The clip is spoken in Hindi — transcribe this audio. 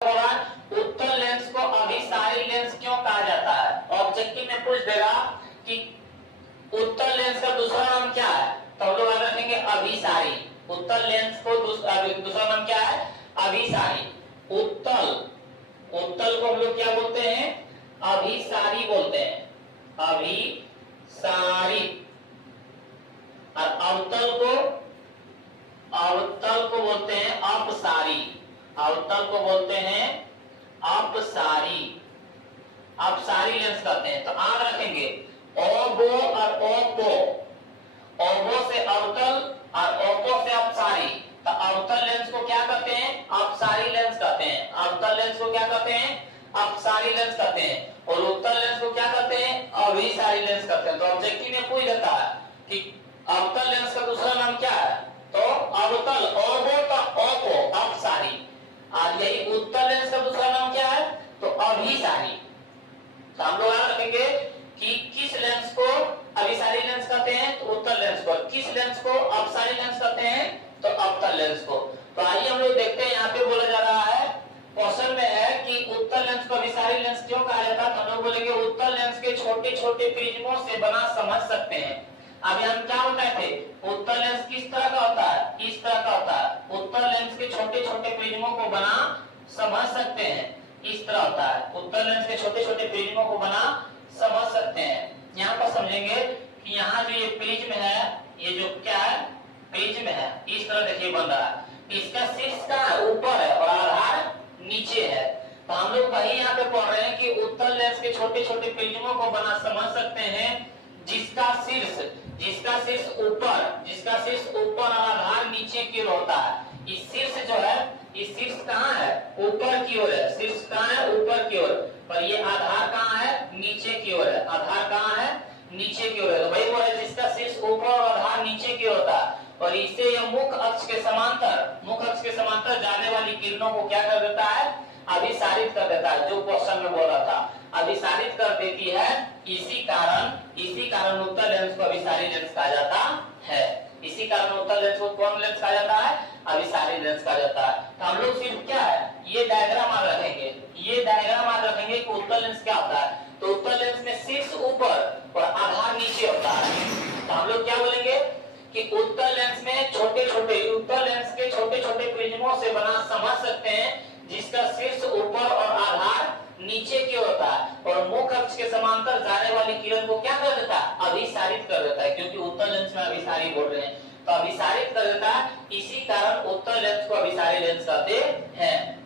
उत्तल लेंस को अभिसारी लेंस क्यों कहा जाता है? ऑब्जेक्टिव में पूछ देगा कि उत्तल लेंस का दूसरा नाम क्या है, तो हम लोग रखेंगे अभिसारी। उत्तल लेंस को दूसरा नाम क्या है? अभिसारी। उत्तल को हम लोग क्या बोलते हैं? अभिसारी बोलते हैं, अभिसारी। और अवतल को बोलते हैं अपसारी। अवतल को बोलते हैं अपसारी, अपसारी लेंस कहते हैं। तो याद रखेंगे ओबो और ओपो, ओबो से अवतल और ओपो से अपसारी। तो अवतल लेंस को क्या कहते हैं? अपसारी लेंस कहते हैं। अवतल लेंस को क्या कहते हैं? अपसारी लेंस कहते हैं। और उत्तल लेंस को क्या कहते हैं? अभिसारी लेंस कहते हैं। तो ऑब्जेक्टिव में पूछ देता है कि अवतल लेंस का दूसरा नाम क्या है, तो अवतल ओबो का ओपो अपसारी। और यही उत्तल लेंस का दूसरा नाम क्या है, तो अभिसारी। तो हम लोग याद रखेंगे कि किस लेंस को अभिसारी लेंस कहते हैं, तो उत्तल लेंस को। किस लेंस को अपसारी लेंस कहते हैं, तो अवतल लेंस को। तो आइए हम लोग देखते हैं, यहाँ पे बोला जा रहा है, क्वेश्चन में है कि उत्तल लेंस को अभिसारी लेंस क्यों कहा जाता है। तो हम लोग बोलेंगे उत्तल लेंस के छोटे छोटे प्रिज्मों से बना समझ सकते हैं। अभी हम क्या बताए थे, उत्तल लेंस किस तरह का होता है? इस तरह का होता है। उत्तल लेंस के छोटे छोटे प्रिज्मों को बना समझ सकते हैं, इस तरह होता है। उत्तल लेंस के छोटे छोटे प्रिज्मों को बना समझ सकते हैं। यहाँ पर समझेंगे कि यहाँ जो ये प्रिज्म है, ये जो क्या है, प्रिज्म है, इस तरह देखिए बन रहा है। इसका शीर्ष का ऊपर है और आधार नीचे है। तो हम लोग वही यहाँ पे पढ़ रहे हैं कि उत्तल लेंस के छोटे छोटे प्रिज्मों को बना समझ सकते हैं जिसका शीर्ष ऊपर और आधार नीचे की ओर होता है। इस शीर्ष जो है, इस शीर्ष कहाँ है? ऊपर की ओर है। शीर्ष कहाँ है? ऊपर की ओर। पर ये आधार कहाँ है? नीचे की ओर है। आधार कहाँ है? नीचे की ओर है। तो वही बोल रहे जिसका शीर्ष ऊपर और आधार नीचे की ओर होता है, और इससे यह मुख अक्ष के समांतर जाने वाली किरणों को क्या कर देता है? अभिसारित कर देता है। जो क्वेश्चन में बोल रहा था, अभिसारित कर देती है। इसी कारण उत्तल लेंस को अभिसारी लेंस कहा जाता है। इसी कारण उत्तल लेंस को कौन लेंस कहा जाता है? अभिसारी लेंस कहा जाता है। तो हम लोग सिर्फ क्या है, ये डायग्राम याद रखेंगे, ये डायग्राम याद रखेंगे कि उत्तल लेंस क्या होता है। तो उत्तल लेंस में शीर्ष ऊपर और आधार नीचे होता है। तो हम लोग क्या बोलेंगे कि उत्तल लेंस में उत्तल लेंस के छोटे छोटे प्रिज्मों से बना समझ सकते हैं जिसका शीर्ष ऊपर और आधार नीचे की होता है, और मुख अक्ष के समांतर जाने वाली किरण को क्या कर देता है? अभिसारित कर देता है। क्योंकि उत्तल लेंस में अभिसारी बोल रहे हैं, तो अभिसारित कर देता है। इसी कारण उत्तल लेंस को अभिसारी लेंस कहते हैं।